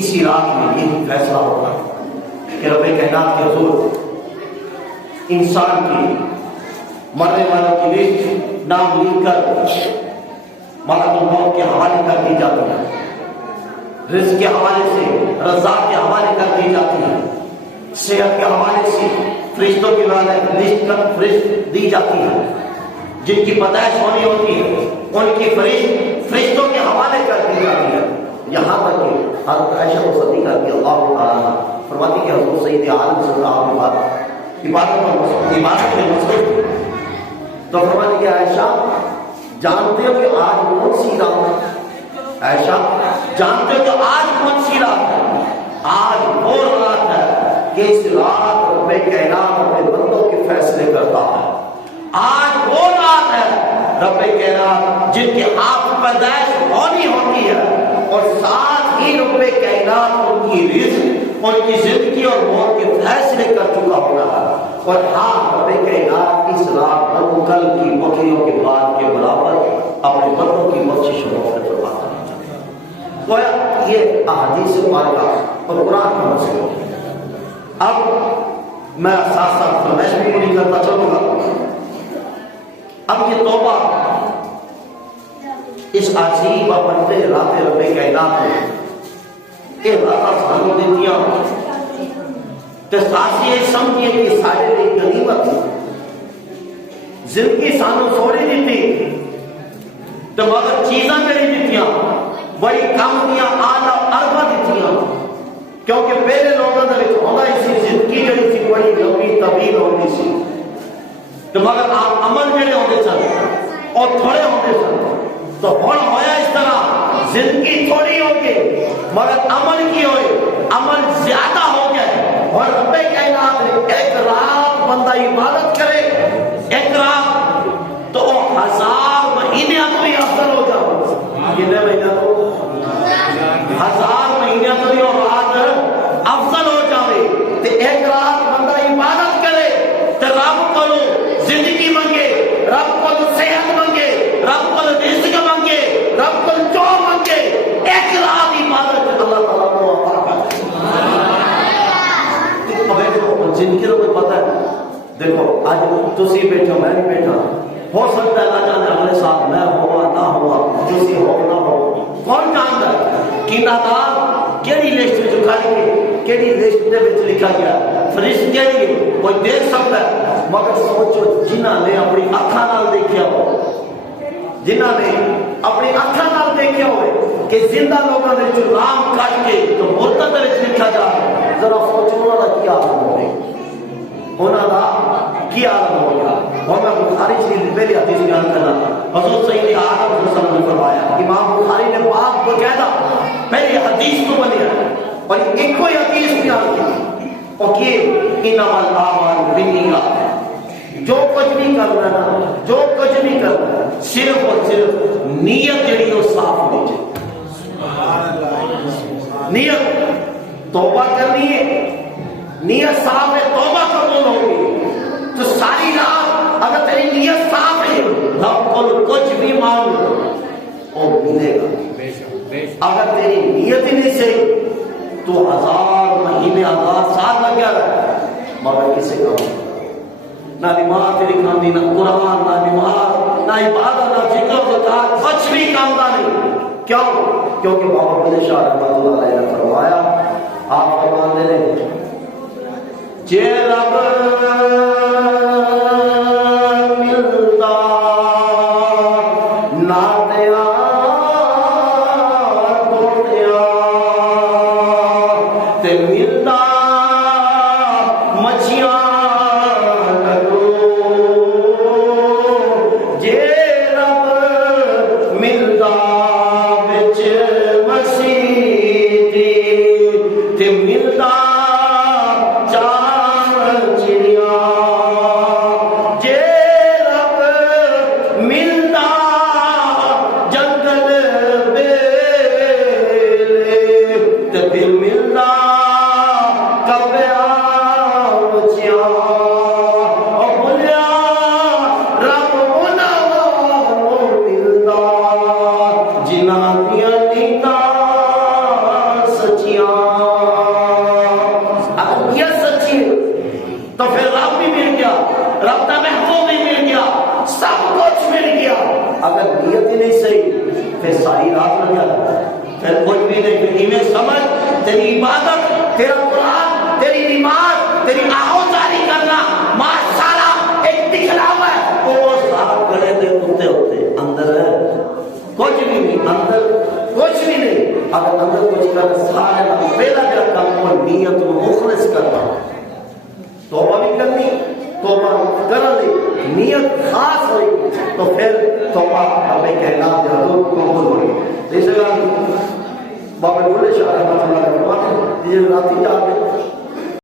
اسی رات میں یہ فیصلہ ہوگا کہ رب کائنات کے حضور انسان کی مرنے والوں کی لسٹ نام لکھ کر ملک الموت کے حوالے کر دی جاتی ہے، رزق کے حوالے سے رزاق کے حوالے کر دی جاتی ہے، صحت کے حوالے سے فرشتوں کی لسٹ کر فرشت دی جاتی ہے، جن کی پیدائش ہونی ہوتی ہے ان کی فرشتوں کے حوالے کر دی جاتی ہے، یہاں تک کہ حضرت عائشہ صدیقہ رضی اللہ تعالیٰ فرماتی کہ حضور سید عالم صلی اللہ علیہ وسلم عبادت میں مصروف تو فرماتی کہ عائشہ جانتے ہو کہ آج کون سی رات ہے؟ عائشہ جانتے ہو کہ آج کون سی رات ہے؟ آج وہ رات ہے کہ اس رات رب کائنات اپنے بندوں کے فیصلے کرتا ہے، آج وہ رات ہے رب کائنات جن کے آپ پیدائش ہونی ہوتی ہے اور ساتھ ہی رب کائنات ان کی رزق، ان کی زندگی اور موت کے فیصلے کر چکا ہو رہا ہے، اور ہاں رب کائنات اس رات کل کی بکریوں کے بعد کے برابر اپنے بندوں کی بخشش و مغفرت فرماتا ہے۔ گویا یہ احادیث مبارکہ اور قرآن کا مسئلہ ہے۔ اب میں ساتھ ساتھ فرمائش بھی پوری کرتا چلوں گا۔ اب یہ توبہ اس عجیب بنتے رات رب کائنات میں کہ رات سانوں دیتیاں تو ساسی یہ سمجھئے کہ سارے لئے غنیمت زندگی سانوں سوڑی دیتی تو مگر چیزاں کری دیتیاں بڑی کم دیا آدھا اربہ دیتیاں، کیونکہ پہلے لوگوں نے ہونا اسی زندگی جڑی تھی بڑی لمبی طویل ہوتی سی تو مگر آپ عمل جڑے ہوتے سن اور تھوڑے ہوتے سن تو ہون ہویا اس طرح زندگی تھوڑی ہوگی مگر عمل کی ہوئے عمل زیادہ ہو گئے، اور رب کائنات ایک رات بندہ عبادت کرے ایک رات تو 1000 مہینے کوئی افضل ہو جاؤ، کتنے مہینہ تو 1000 مہینے کوئی اور رات افضل ہو جاوے تو ایک رات بندہ عبادت کرے تو رب کو زندگی منگے، رب کو صحت منگے، رب کو رزق منگے، رب کو جو منگے، ایک رات عبادت اللہ تعالیٰ کو عطا کرے۔ جن کی روح پتہ ہے دیکھو آج تسی بیٹھو میں بھی بیٹھا، ہو سکتا ہے نہ جانے ہمارے ساتھ میں ہوا نہ ہوا، تسی ہو نہ ہو، کون جانتا ہے کہ نادار کیڑی لسٹ میں چکھائی گئی، کیڑی لسٹ میں لکھا گیا، فرشت کیڑی کوئی دیکھ سکتا ہے، مگر سوچو جنہ نے اپنی آنکھاں نال دیکھیا ہو، جنہ نے اپنی آنکھاں نال دیکھیا ہوئے کہ زندہ لوگوں نے جو نام کٹ کے تو مرتد وچ لکھا جا ذرا سوچو انہاں دا کیا حال ہوگا، انہاں دا کیا حال ہوگا۔ اور میں بخاری شریف پہلی حدیث بیان کرنا، حضور سید اعظم صلی اللہ علیہ وسلم نے فرمایا، امام بخاری نے باب باقاعدہ پہلی حدیث کو بنیا اور ایک کوئی حدیث بیان کی اور کہ انما الاعمال بالنیات، جو کچھ بھی کرنا ہے جو کچھ بھی کرنا ہے صرف اور صرف نیت جڑی وہ صاف ہونی چاہیے، نیت توبہ کرنی ہے، نیت صاف ہے توبہ قبول ہوگی تو ساری رات اگر تیری نیت صاف ہے رب کو کچھ بھی مانگو وہ ملے گا، اگر تیری نیت ہی نہیں صحیح تو 1000 مہینے 1000 سال لگ گیا مگر کسی کا نہ نماز تیری کھاندی، نہ قرآن، نہ نماز، نہ عبادت، نہ ذکر زکات، کچھ بھی کام دا نہیں۔ کیوں؟ کیونکہ بابا بن شاہ رحمۃ اللہ علیہ نے فرمایا، آپ فرماتے ہیں جے رب ملتا نہ دیا تو دیا تے ملتا مچھیاں ملتا چار چڑی سچیاں، اگر نیت سچی تو پھر رب بھی مل گیا، رب کا محبوب بھی مل گیا، سب کچھ مل گیا۔ اگر نیت ہی نہیں صحیح پھر ساری رات لگ جاتا، پھر کچھ بھی نہیں۔ پھر انہیں سمجھ تیری عبادت، تیرا قرآن، تیری نماز، تیری آہوزاری کرنا ماشاءاللہ ایک دکھلاوا ہے، وہ سارا گڑے دے ہوتے ہوتے اندر کچھ بھی نہیں، اندر کچھ بھی نہیں۔ اگر اندر کچھ کر سارے پہلا جا کام کو نیت مخلص کرنا، توبہ بھی کرنی، توبہ کرنی، نیت خاص ہوئی تو پھر توبہ ہمیں کہنا ضرور قبول ہوئی۔ جیسے بابا بولے شاہ رحمۃ اللہ علیہ وسلم راتی جا کے